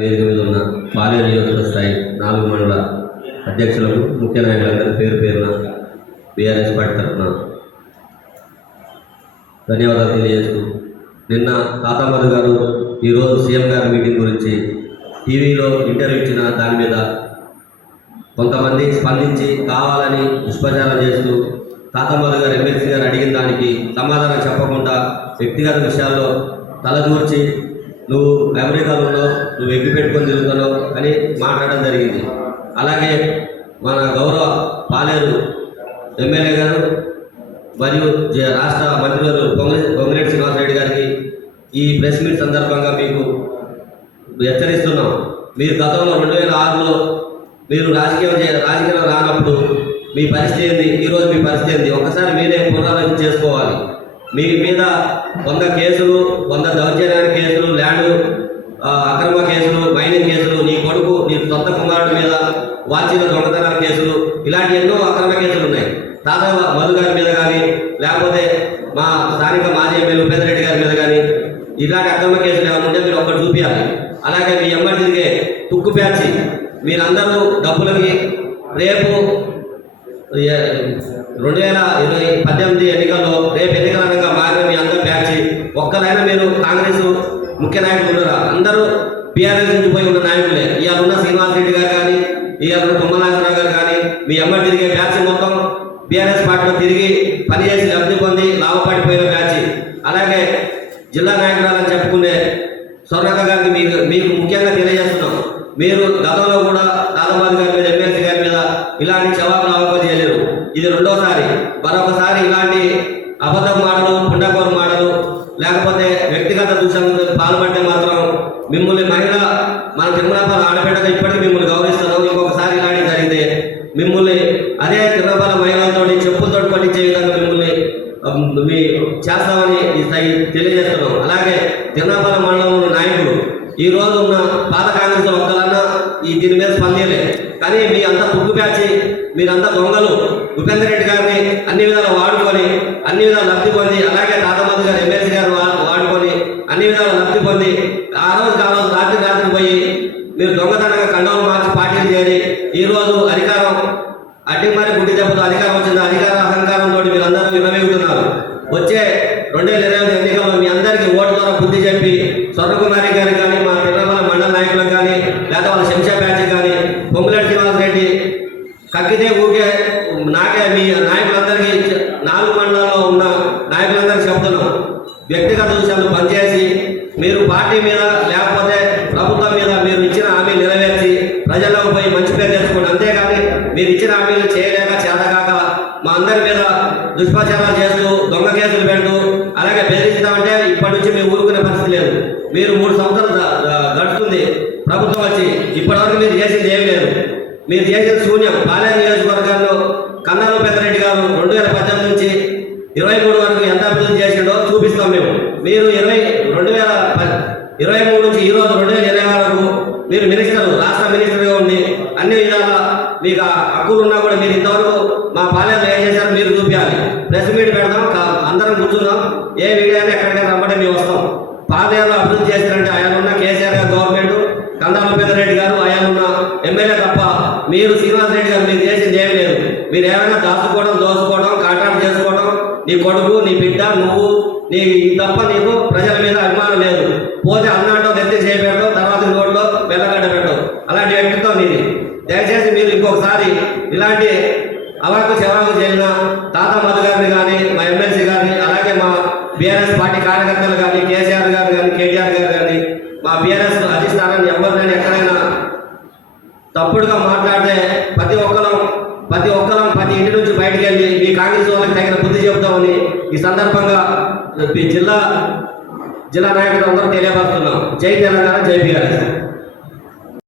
వేదిక మీద ఉన్న పాలేరు నియోజకవర్గ స్థాయి 4 మండల అధ్యక్షులకు ముఖ్య నాయకులందరూ పేరు పేరున బీఆర్ఎస్ పార్టీ తరఫున ధన్యవాదాలు తెలియజేస్తూ, నిన్న తాతామధు గారు ఈరోజు సీఎం గారి మీటింగ్ గురించి టీవీలో ఇంటర్వ్యూ ఇచ్చిన దాని మీద కొంతమంది స్పందించి కావాలని దుష్ప్రచారం చేస్తూ తాతామధు గారు ఎమ్మెల్సీ గారు అడిగిన దానికి సమాధానం చెప్పకుండా వ్యక్తిగత విషయాల్లో తలదూర్చి నువ్వు అమెరికాలో ఉన్నావు, నువ్వు ఎగ్గి పెట్టుకొని తిరుగుతున్నావు అని మాట్లాడడం జరిగింది. అలాగే మన గౌరవ పాలేరు ఎమ్మెల్యే గారు మరియు రాష్ట్ర మంత్రివర్యులు పొంగిరెడ్డి శ్రీనివాసరెడ్డి గారికి ఈ ప్రెస్ మీట్ సందర్భంగా మీకు హెచ్చరిస్తున్నాం. మీరు గతంలో 2006లో మీరు రాజకీయం రానప్పుడు మీ పరిస్థితి ఏంది, ఈరోజు మీ పరిస్థితి ఏంది, ఒకసారి మీరే పునరాలోచన చేసుకోవాలి. మీ మీద 100 కేసులు, 100 దౌర్జన్యాల కేసులు, ల్యాండ్ అక్రమ కేసులు, మైనింగ్ కేసులు, నీ కొడుకు నీ సొంత కుమారుడి మీద వాచీల దొంగతనాల కేసులు, ఇలాంటి ఎన్నో అక్రమ కేసులు ఉన్నాయి. తాతా మధు గారి మీద కానీ లేకపోతే మా స్థానిక మాజీ ఎమ్మెల్యే ఉపేంద్రెడ్డి గారి మీద కానీ ఇలాంటి అక్రమ కేసులు ఏమైనా ఉంటే మీరు ఒక్కటి చూపించాలి. అలాగే మీ ఎమ్మడి తిరిగే తుక్కు ప్యాచి మీరందరూ డబ్బులకి రేపు 2018 ఎన్నికల్లో రేపు ఎన్నికలంగా మారిన మీ అందరూ బ్యాచ్ ఒక్కలైనా మీరు కాంగ్రెస్ ముఖ్య నాయకులు ఉన్నారా? అందరూ బీఆర్ఎస్ నుంచి పోయి ఉన్న నాయకులే. ఇవాళ ఉన్న శ్రీనివాసరెడ్డి గారు కానీ, ఇవాళ ఉన్న తుమ్మలాసరావు గారు కానీ, మీ ఎమ్మడి తిరిగే బ్యాచ్ మొత్తం బీఆర్ఎస్ పార్టీలో తిరిగి పనిచేసి లబ్ధి పొంది లాభపడిపోయిన బ్యాచ్. అలాగే జిల్లా నాయకురాలని చెప్పుకునే స్వర్ణక్క గారికి మీకు ముఖ్యంగా తెలియజేస్తున్నాం, మీరు గతంలో కూడా తాతామధు గారి మీద ఎమ్మెల్సీ గారి మీద ఇలాంటి జవాబులు చేయలేరు. ఇది రెండోసారి. మరొకసారి ఇలాంటి అబద్ధం మాటలు, పుండకోరు మాటలు లేకపోతే వ్యక్తిగత దూషణలు పాల్పడితే మాత్రం మిమ్మల్ని మన తిరుమలపాల ఆడబిడ్డగా ఇప్పటికీ మిమ్మల్ని గౌరవిస్తున్నాం. ఇంకొకసారి ఇలాంటివి జరిగితే మిమ్మల్ని అదే తిరుమలపాల మహిళలతో చెప్పులతో పట్టించే విధంగా మిమ్మల్ని చేస్తామని తెలియజేస్తున్నాం. అలాగే తిరుమలపాల మండలంలో నాయకులు ఈ రోజు ఉన్న పాత కాంగ్రెస్ ఒక్కలన్నా దీని మీద స్పందించలే. కానీ మీ అంతా తుగ్గు ప్యాచి, మీరంతా దొంగలు. ఉపేంద్ర రెడ్డి గారిని అన్ని విధాలు వాడుకొని అన్ని విధాలు లబ్ధి పొంది, అలాగే తాతామధు గారు ఎమ్మెల్సీ గారు వాడుకొని అన్ని విధాలు లబ్ధి పొంది ఆ రోజు రాత్రి పోయి మీరు దొంగతనంగా కండవలు మార్చి పార్టీలు చేరి ఈరోజు అధికారం అడ్డి మరి గుడ్డి దెబ్బతో అధికారం వచ్చింది. అధికార అహంకారంతో మీరందరూ విరవేగుతున్నారు. వచ్చే 2025 ఎన్నికల్లో మీ అందరికీ ఓటు ద్వారా బుద్ధి చెప్పి స్వర్ణకుమారి గారికి కానీ, మా తిరుమల మండల నాయకులకు కానీ, లేదా వాళ్ళ శంషా బ్యాచ్ కానీ, పొంగులేటి శ్రీనివాసరెడ్డి కక్కితే ఊకే నాకే మీ నాయకులందరికీ 4 మండలాల్లో ఉన్న నాయకులందరికీ చెప్తున్నాం, వ్యక్తిగత విషయాలు పనిచేసి మీరు పార్టీ మీద లేకపోతే ప్రభుత్వం మీద మీరు ఇచ్చిన హామీలు నెరవేర్చి ప్రజలకు పోయి మంచి పేరు తెచ్చుకోండి. అంతేగాని మీరు ఇచ్చిన హామీలు చేయలేక చేతకాక మా అందరి మీద దుష్ప్రచారాలు చేస్తూ దొంగ కేసులు పెడుతూ అలాగే బెదిరిస్తామంటే ఇప్పటి నుంచి మేము ఊరుకునే పరిస్థితి లేదు. మీరు 3 సంవత్సరాలు గడుస్తుంది ప్రభుత్వం వచ్చి, ఇప్పటివరకు మీరు చేసింది ఏమీ లేదు. మీరు చేసిన శూన్యం. పాలేరు నియోజకవర్గంలో కన్నాల పెద్దరెడ్డి గారు 2018 నుంచి 23 వరకు ఎంత అభివృద్ధి చేసిండో చూపిస్తాం మేము. మీరు 2023 నుంచి ఈరోజు 2020 వరకు మీరు రాష్ట్ర మినిస్టర్గా ఉండి అన్ని విధాలా మీకు హక్కులు ఉన్నా కూడా మీరు ఇంతవరకు మా పాలనలో ఏం చేశారో మీరు చూపించాలి. ప్రెస్ మీట్ పెడదాం, అందరం కూర్చుందాం. ఏ వీడియోని ఎక్కడికైనా రమ్మంటే మేము వస్తాం. పాలనలో అభివృద్ధి చేశారంటే ఆయన ఉన్న కేసీఆర్ గారు గవర్నమెంట్, కందాల పెద్దరెడ్డి గారు ఆయన ఉన్న ఎమ్మెల్యే తప్ప మీరు శ్రీనివాసరెడ్డి గారు మీరు చేసింది ఏమీ లేదు. మీరు ఏమైనా దోసుకోవడం కాంట్రాక్ట్ చేసుకోవడం, నీ కొడుకు, నీ బిడ్డ, నువ్వు తప్ప నీకు ప్రజల మీద అభిమానం లేదు. పోతే అన్నాటో నెత్తి చేయబెట్టో, తర్వాత రోడ్లో వెళ్ళగడ్డ పెట్టవు. అలాంటి వ్యక్తిత్వం నీది. దయచేసి మీరు ఇంకొకసారి ఇలాంటి అవాకు చెవాకు చేసిన తాతామధు గారిని కానీ, మా ఎమ్మెల్సీ గారిని, అలాగే మా బీఆర్ఎస్ పార్టీ కార్యకర్తలు కానీ, కేసీఆర్ గారు కానీ, కేటీఆర్ గారు కానీ, మా బీఆర్ఎస్ అధిష్టానాన్ని ఎవరినైనా ఎక్కడైనా తప్పుడుగా మాట్లాడితే ప్రతి ఒక్కరం ప్రతి ఇంటి నుంచి బయటకు వెళ్ళి మీ కాంగ్రెస్ వాళ్ళకి తగిన బుద్ధి చెబుతామని ఈ సందర్భంగా జిల్లా నాయకులు అందరూ తెలియపరుస్తున్నాం. జై తెలంగాణ, జై బీఆర్ఎస్.